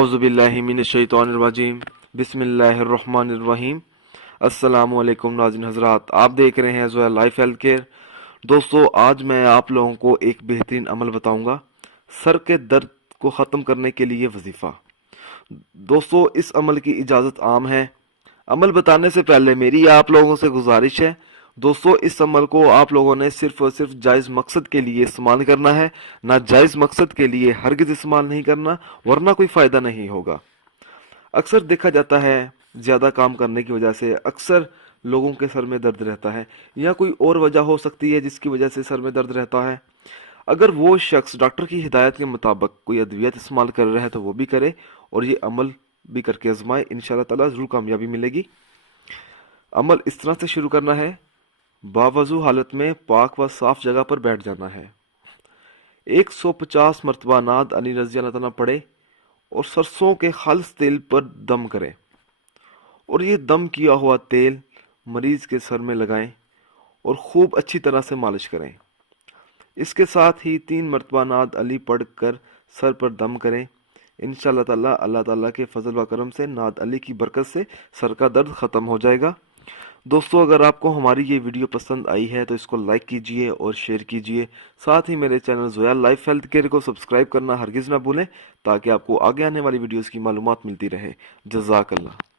आउज़ुबिल्लाहि मिनश्शैतानिर्रजीम बिस्मिल्लाहिर्रहमानिर्रहीम। अस्सलाम वालेकुम नाज़रीन हज़रात, आप देख रहे हैं ज़ोया लाइफ हेल्थ केयर। दोस्तों, आज मैं आप लोगों को एक बेहतरीन अमल बताऊंगा, सर के दर्द को ख़त्म करने के लिए वजीफ़ा। दोस्तों, इस अमल की इजाज़त आम है। अमल बताने से पहले मेरी आप लोगों से गुजारिश है, दोस्तों इस अमल को आप लोगों ने सिर्फ और सिर्फ जायज़ मकसद के लिए इस्तेमाल करना है, ना जायज़ मकसद के लिए हरगिज़ इस्तेमाल नहीं करना, वरना कोई फ़ायदा नहीं होगा। अक्सर देखा जाता है ज़्यादा काम करने की वजह से अक्सर लोगों के सर में दर्द रहता है, या कोई और वजह हो सकती है जिसकी वजह से सर में दर्द रहता है। अगर वो शख्स डॉक्टर की हिदायत के मुताबिक कोई अद्वियत इस्तेमाल कर रहा है तो वो भी करे, और ये अमल भी करके आजमाए, इंशाल्लाह ताला ज़रूर कामयाबी मिलेगी। अमल इस तरह से शुरू करना है। बावजू हालत में पाक व साफ जगह पर बैठ जाना है। 150 मरतबा नाद अली रज़ी अल्लाह तआला पढ़े और सरसों के खालिस तेल पर दम करें, और ये दम किया हुआ तेल मरीज के सर में लगाएं और खूब अच्छी तरह से मालिश करें। इसके साथ ही 3 मरतबा नाद अली पढ़ कर सर पर दम करें। इंशाअल्लाह ताला अल्लाह ताला के फजल व करम से नाद अली की बरकत से सर का दर्द ख़त्म हो जाएगा। दोस्तों, अगर आपको हमारी ये वीडियो पसंद आई है तो इसको लाइक कीजिए और शेयर कीजिए। साथ ही मेरे channel Zoya life health care को सब्सक्राइब करना हरगिज़ ना भूलें, ताकि आपको आगे आने वाली वीडियोस की मालूमात मिलती रहे। जज़ाकल्लाह।